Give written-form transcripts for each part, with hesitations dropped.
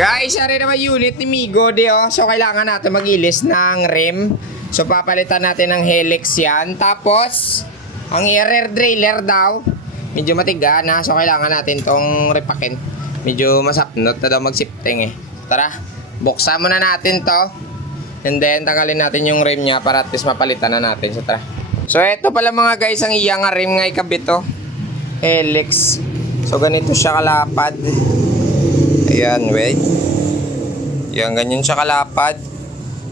Guys, ari naman unit ni Migo de oh. So kailangan natin mag-ilis ng rim. So papalitan natin ng helix yan. Tapos ang rear derailleur daw medyo matiga na. So kailangan natin tong repakin. Medyo masapnot na daw mag-shifting eh. Tara, buksan muna natin to. And then tanggalin natin yung rim niya para at least mapalitan na natin. So tara. So eto pala mga guys ang iyang rim nga ikabit to. Helix. So ganito siya kalapad. Ayan, wait. Yan, ganyan siya kalapad.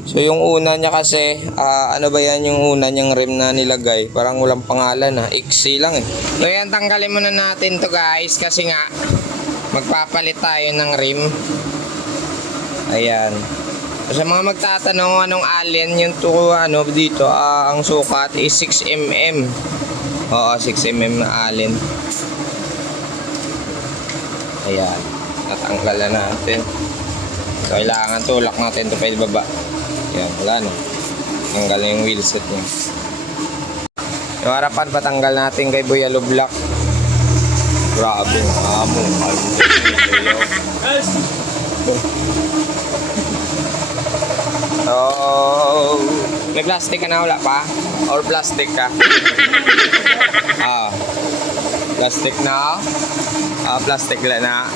So yung una niya kasi, ano ba yan yung una niyang rim na nilagay? Parang walang pangalan ha, iksi lang eh. So yan, tanggalin muna natin to guys kasi nga, magpapalit tayo ng rim. Ayan. So, sa mga magtatanong anong alin yung to, ano dito, ang sukat is 6mm. Oo, 6mm na alin. Ayan. Natanggal na natin. So, kailangan tulak natin ito pa ibaba. Yan, wala na. Tanggal na yung wheelset niya. Yung harapan patanggal natin kay Boyalo Black. Grabe. So, may plastic ka na wala pa? Or plastic ka? Plastic na. Plastic na.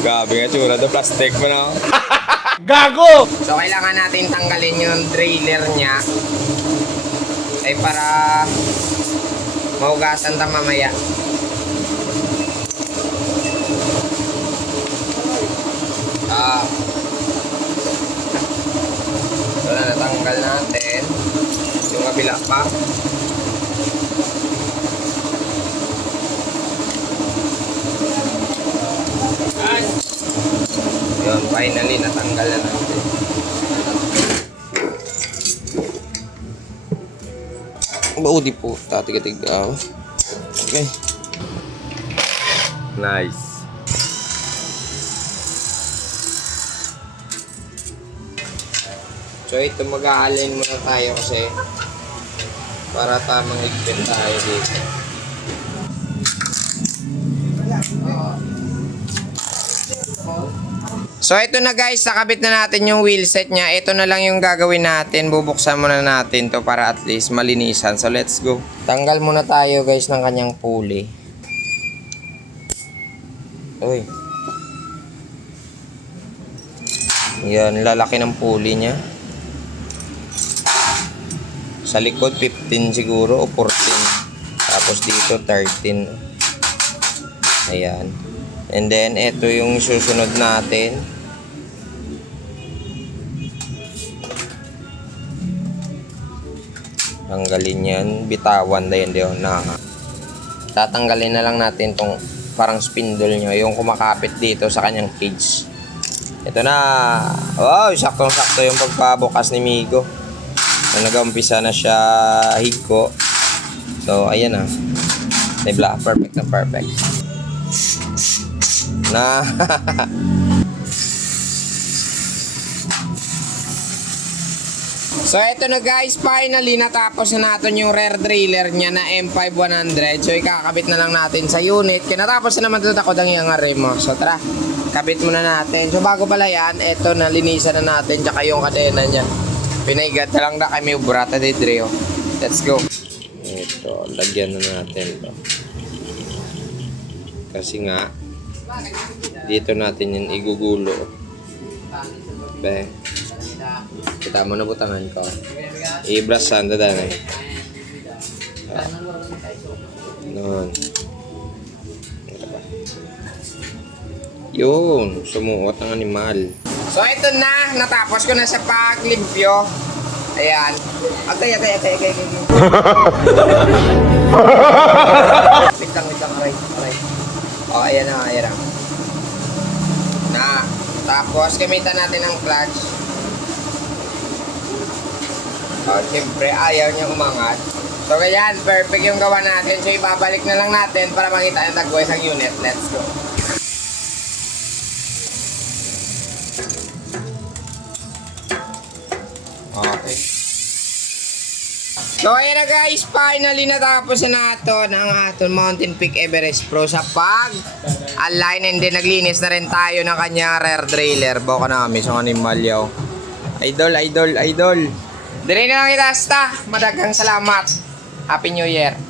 Grabe nga tsura do, plastic mo na. Gago! So kailangan natin tanggalin yung derailleur niya ay para mahugasan ta mamaya. So natanggal natin yung kabila pa. Yun, finally natanggal na natin. Di po, tatiga-tiga. Okay. Nice. So ito mag-aalin muna tayo kasi para tamang higpit tayo dito. So ito na guys, nakabit na natin yung wheelset niya. Ito na lang yung gagawin natin. Bubuksan muna natin to para at least malinisan. So let's go. Tanggal muna tayo guys ng kanyang pulley. Uy. Yan, lalaki ng pulley niya. Sa likod 15 siguro o 14. Tapos dito 13. Ayan. And then ito yung susunod natin. Tanggalin yan, bitawan na yan na. Tatanggalin na lang natin tong parang spindle nyo, yung kumakapit dito sa kanyang cage. Ito na. Wow, saktong-sakto yung pagpabukas ni Migo. Nag-umpisa na siya higko. So ayan na. Diba? Perfect na perfect. Na. So ito na guys, finally natapos na natin yung rear derailleur niya na M5100. So ikakabit na lang natin sa unit. Kinatapos na naman ito ako dang yung rim mo. So tara, kabit muna natin. So bago pala yan, ito nalinisan na natin tsaka yung kadena niya. Pinaigat na lang na kami ubrata de Dreo. Let's go. Ito, lagyan na natin ito. Kasi nga dito natin yung igugulo. Be. Kita mo na butangan ko. I-brush sanda dahil eh. Noon. Yun, sumuot ang animal. So ito na, natapos ko na sa paglimpyo. Ayan. Agay. Wait lang, aray. O, ayan na. Tapos gamitan natin ang clutch. Siyempre ayaw niya umangat. So ganyan, perfect yung gawa natin. So ibabalik na lang natin para makita yung tagway sa unit. Let's go. Okay. So ayan na guys, finally natapos na natin ang aton Mountain Peak Everest Pro sa pag-align, and then naglinis na rin tayo ng kanyang rear trailer. Boka namin sa animal yaw. Idol. Dire na lang kita hasta. Madagang salamat. Happy New Year.